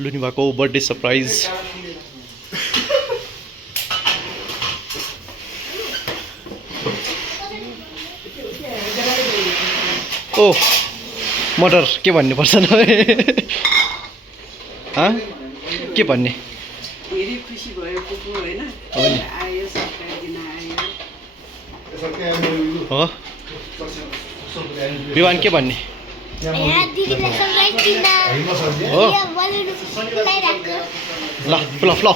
लुनी भएको birthday surprise. ओ मटर के भन्ने पर्छ न के भन्ने धेरै खुसी भयो पुपु हैन आयो सरकार दिन आयो हो विवान के भन्ने दिदीले सरप्राइज दिन हो यो बलुन फुलाइराख्यो ल ल ल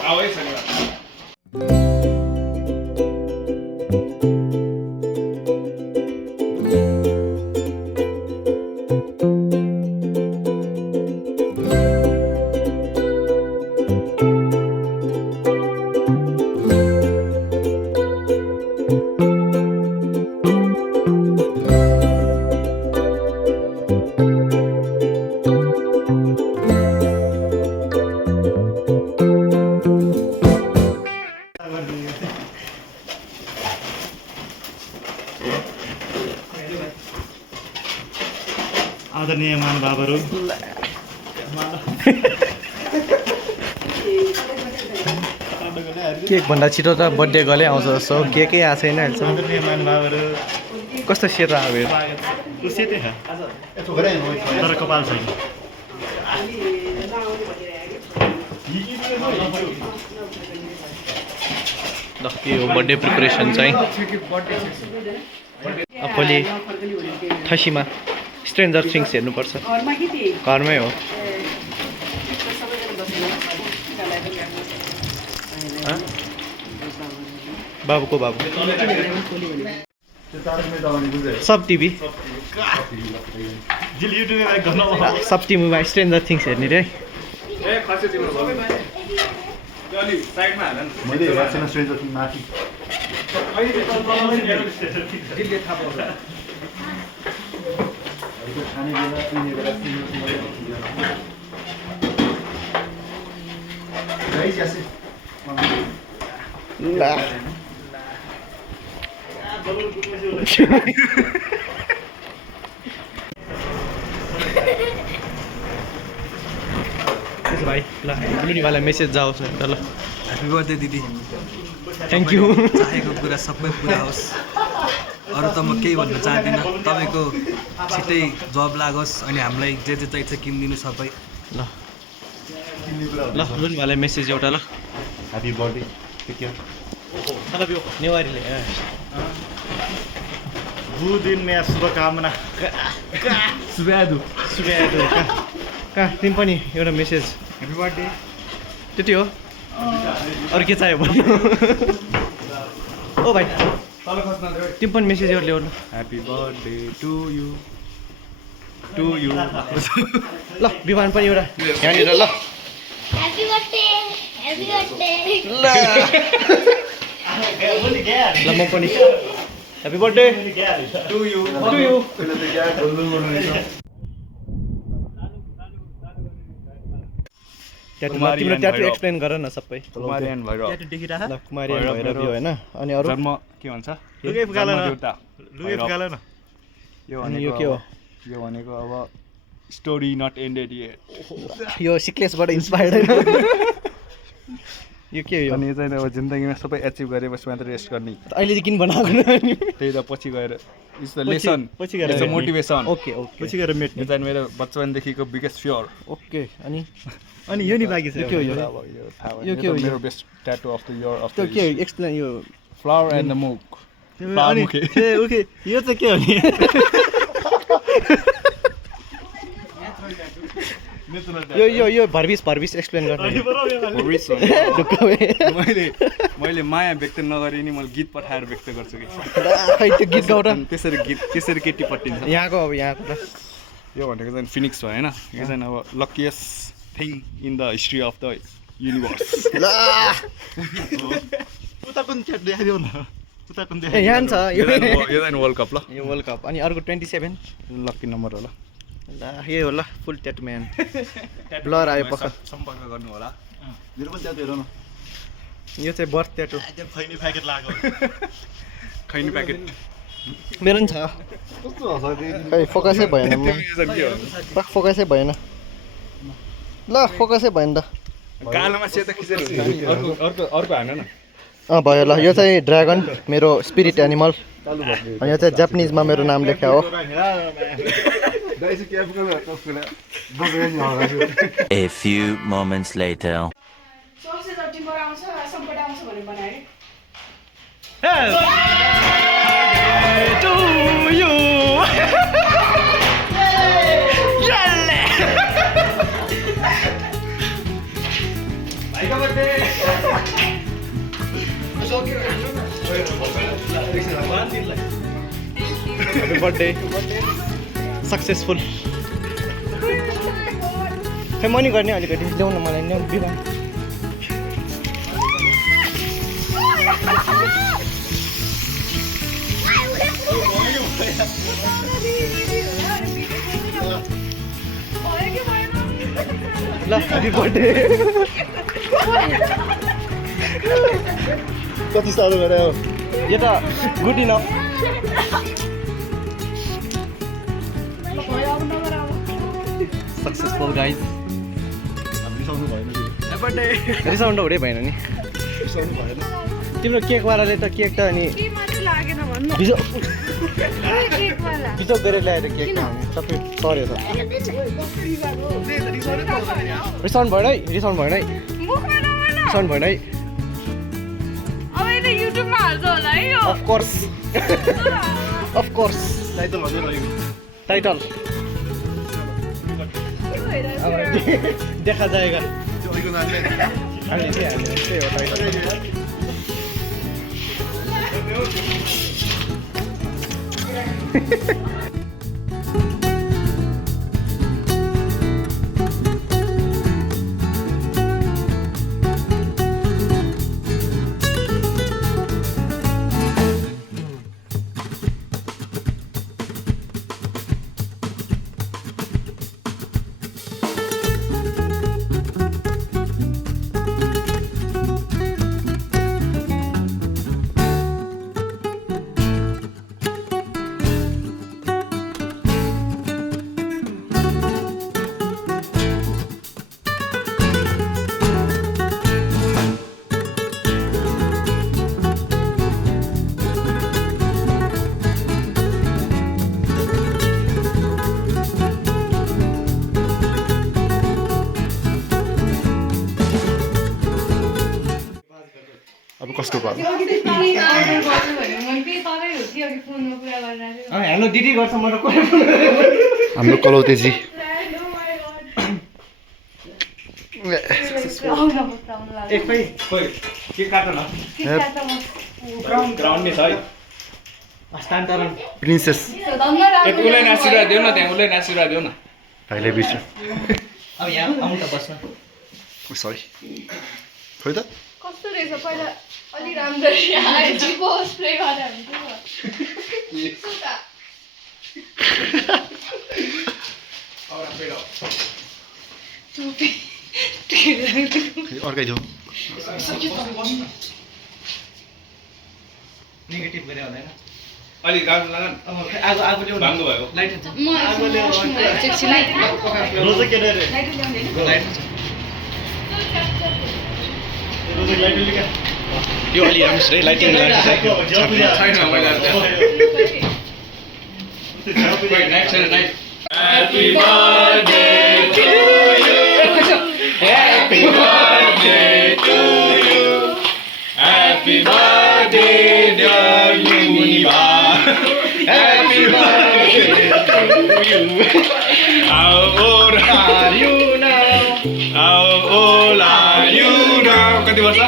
आदरणीय महानुभावहरू केक भन्दा छिटो त बर्थडे गले आउँछ जस्तो केकै आएको छैन अहिलेसम्म। आदरणीय महानुभावहरू कस्तो सेतो आयो उ सेतै छ तर कपाल छैन। ल के हो बर्थडे प्रिपरेसन चाहिँ भोलि ठसीमा स्ट्रेन्जर थिङ्स हेर्नुपर्छ घरमा कि त्यही घरमै हो बाबुको बाबु सब टिभी जिल युट्युबमा लाइक गर्न सब टिभीमा स्ट्रेन्जर थिङ्स हेर्ने रे मैले हेरेको छैन स्ट्रेन्जर थिङ माथि खाने बेला पिउने बेला भाइ ल लुनीवाला मेसेज जाओस् न त ल ह्याप्पी बर्थडे दिदी थ्याङ्क यू चाहेको कुरा सबै पुरा होस् अरू त म केही भन्न चाहदिनँ तपाईँको छिट्टै जब लागोस् अनि हामीलाई जे जे चाहिन्छ किनिदिनु सबै ल ल लुनीवाला मेसेज एउटा ल ह्याप्पी बर्थडे टेक केयर नेवारीले दिन में शुभकामना सुब्यादु कहाँ तिमी पनि एउटा मेसेज ह्याप्पी बर्थडे त्यति हो अरू के चाहियो भन्नु ओ भाइ तिमी पनि मेसेज एउटा ल्याउनु ह्याप्पी बर्थडे टु यु ल विमान पनि एउटा यहाँनिर ल ह्यापी बर्थडे ल म पनि ह्याप्पी बर्थडे टु यु तिम्रो ट्याटु एक्सप्लेन गर न सबै कुमारियन भैरव ल कुमारी भएर यो होइन अनि अरू जन्म के भन्छ लुगे फुकाला न यो अनि यो के हो भनेको अब स्टोरी नट एन्डेड येट यो सिक्लेसबाट इन्सपायर्ड यो के हो यो अनि यो चाहिँ अब जिन्दगीमा सबै एचिभ गरेपछि मात्र रेस्ट गर्ने अहिले चाहिँ किन बनाएको न अनि त्यही त पछि गएर इट्स द लेसन पछि गएर इट्स मोटिभेसन ओके ओके पछि गएर मेट्ने यो चाहिँ मेरो बचपनदेखिको बिगेस्ट फियर ओके अनि यो नि बाँकी छ यो के हो यो यो के हो मेरो best tattoo of the year of त्यो के एक्सप्लेन यो फ्लावर एन्ड द मुक अनि ओके यो चाहिँ के हो नि यो भर्बिस एक्सप्लेन गर्ने मैले माया व्यक्त नगरे नि मैले गीत पठाएर व्यक्त गर्छु कि खै त्यो गीत गाउँ र त्यसरी केटी पट्टिन्छ यहाँको अब यहाँको त यो भनेको चाहिँ फिनिक्स हो होइन यो चाहिँ अब luckiest thing in the history of the universe यहाँ छ यो चाहिँ वर्ल्ड कप ल यो वर्ल्ड कप अनि अर्को 27 लक्की नम्बर होला ल यो होला फुल ट्याटु म्यान ब्लर आयो पक्का सम्पर्क गर्नु होला मेरो पनि ट्याटु हेर न यो चाहिँ बर्थ ट्याटु खैनी प्याकेट लाग्यो खैनी प्याकेट मेरो पनि छ खै फोकसै भएन फोकसै भएन ल फोकसै भयो नि त कालोमा सेतो खिचेर हुन्छ नि अर्को हान न भयो ल यो चाहिँ ड्रागन मेरो स्पिरिट एनिमल अनि यो चाहिँ जापानिजमा मेरो नाम लेख्या हो A few moments later. सबसे त टिम्बर आउँछ सङ्कट आउँछ भनेर बनाए to you. Happy birthday. Successful. खै मनी गर्ने अलिकति ल्याउ न मलाई ल्याउ बिहान ल ह्यापी बर्थडे कति साह्रो गरे हो यो त गुड इनफ सक्सेसफुल गाइज रिसाउन्ड हुँदै भएन नि तिम्रो केकवालाले त केक त अनि बिजोक गरेर ल्याएर केक त हामी सबै सऱ्यो त रिसाउन्ड भएन है रिसाउन्ड भएन है रिसाउन्ड भएन है अफकोर्स अफकोर्स टाइटल अब देखा जाएगा त्यही हो टाइटल अब कसको पालो हेलो दिदी गर्छ म त हाम्रो कलौतेजी एकै खोइ के काट न ग्राउन्ड नै छ है हस्तान्तरण प्रिन्सेस एक उसलाई आशीर्वाद देऊ न त्यहाँ उसलाई आशीर्वाद देऊ न भाइले बिर्छ अब यहाँ आउनु त बस्न सरी खोइ त कस्तो रहेछ पहिला अलि राम्ररी जिपो स्प्रे गरेर अर्कै जाउँ नेगेटिभ गरे हुँदैन अलि गाड्नु लाग न आगो आगो ल्याउनु भाङ्गो भएको लाइट हुन्छ म आगो रोज के रे लाइट यो अलि राम्रोस् है लाइटिङ छैन मैले next night Happy birthday to you. Happy birthday to you. Happy birthday dear Univa. Happy birthday to you. How old are you now? How old are you now? Kati वर्ष?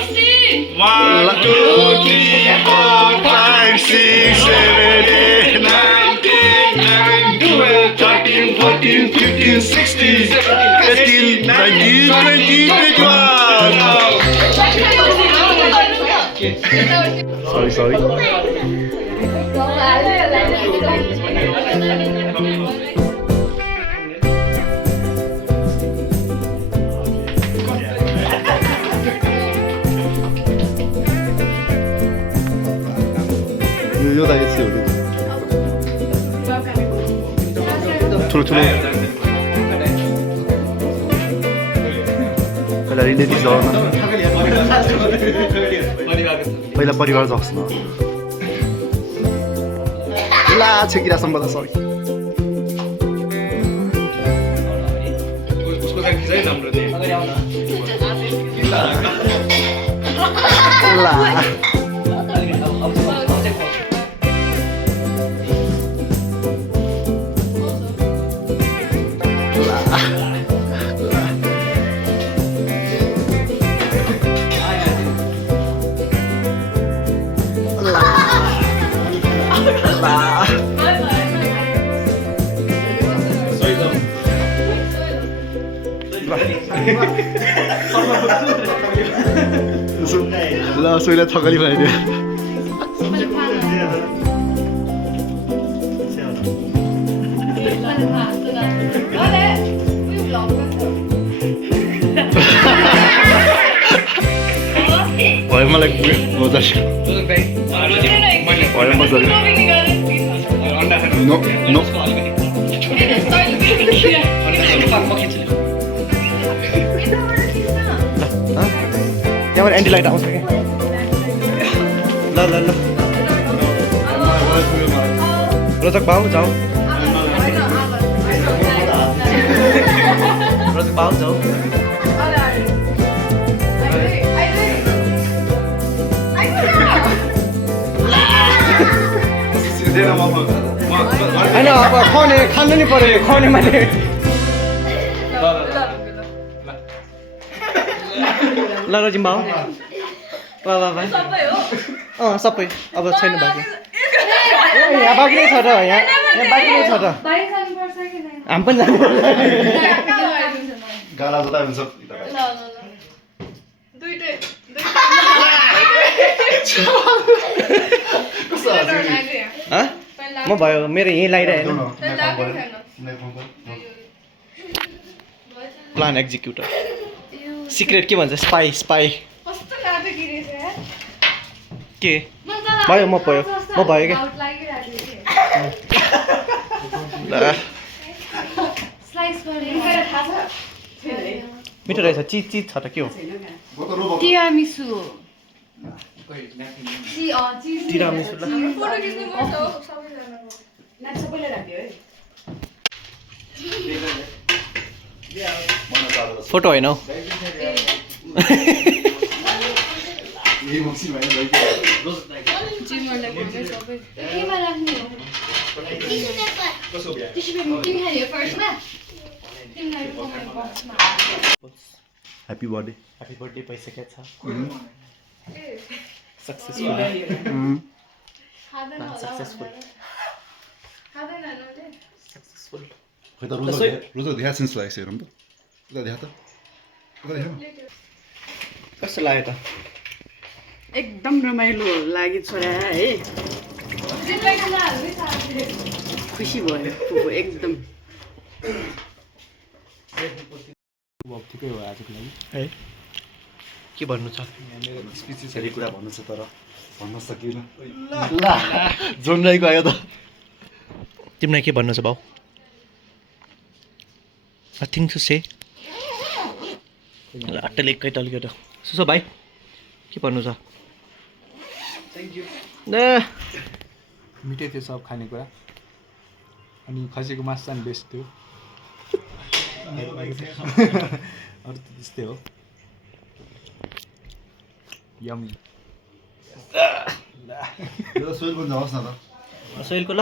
1 2 3 4 5 6 7 8 9 10 11 12 13 14 15 16 17 18 19 20 Sorry. यो त यस्तै हो ठुलो पहिला relative जाऊ न पहिला परिवार जाओस् न ला छेकिरा सम्बन्ध सरी ला ल सोइलाई थकली बनाइदियो भयो मलाई मजा भयो मजा नो नो त्यहाँबाट एन्टी लाइट आउँछ क्या ल ल ल रोचक भाउ जाऊ रोचक भाउ जाऊ होइन अब खुवाउने खानु नि पऱ्यो खुवाउने माने ल रजिम भाउ वाह वाह भाइ सबै अब छैन बाँकी यहाँ बाँकी नै छ र यहाँ बाँकी नै छ र हामी पनि जानु गाला जता हुन्छ म भयो मेरो यहीँ लगाइरहेको प्लान एक्जिक्युटर सिक्रेट के भन्छ स्पाई स्पाई के भयो म भयो क्या मिठो रहेछ चिज चिज छ त के हो तिरामिसु तिरामिसु फोटो होइन हौ ह्याप्पी बर्थडे भइसकेको छ सक्सेसफुल खै त रोजा देखा सेन्स लागेको छ हेरौँ त उता देखा त उता देखा कस्तो लाग्यो त एकदम रमाइलो लाग्यो छोरा है खुसी भयो फुपू एकदम ठिकै हो आजको लागि है के भन्नु छ स्पिचेसहरू कुरा भन्नु छ तर भन्न सकिएन ला जोन्डाइको आयो त तिमीलाई के भन्नु छ भाउ नथिङ टु से अट्टले एकै टल्क्यो त सुसो भाइ के भन्नु छ मिठै थियो सब खानेकुरा अनि खसीको मासु चाहिँ बेस्ट थियो अरू त त्यस्तै हो यमी सोइल पनि जाओस् न त सोइलको ल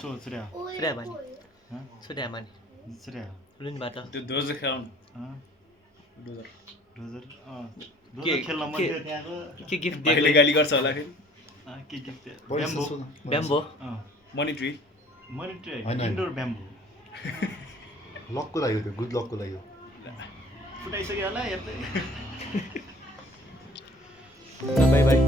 छोड्या सुर्या मानी सुर्या मानी छोड्या लुनबाट त्यो दोज खाउन डोजर के खेल्न मन थियो त्यहाँको के गिफ्ट भाइले दिएको गाली गर्छ होला फेरि के gift bamboo bamboo money tree money tree होइन। इन्डोर ब्याम्बो लकको लागि त्यो गुड लकको लागि फुटाइसक्यो होला यतै बाई बाई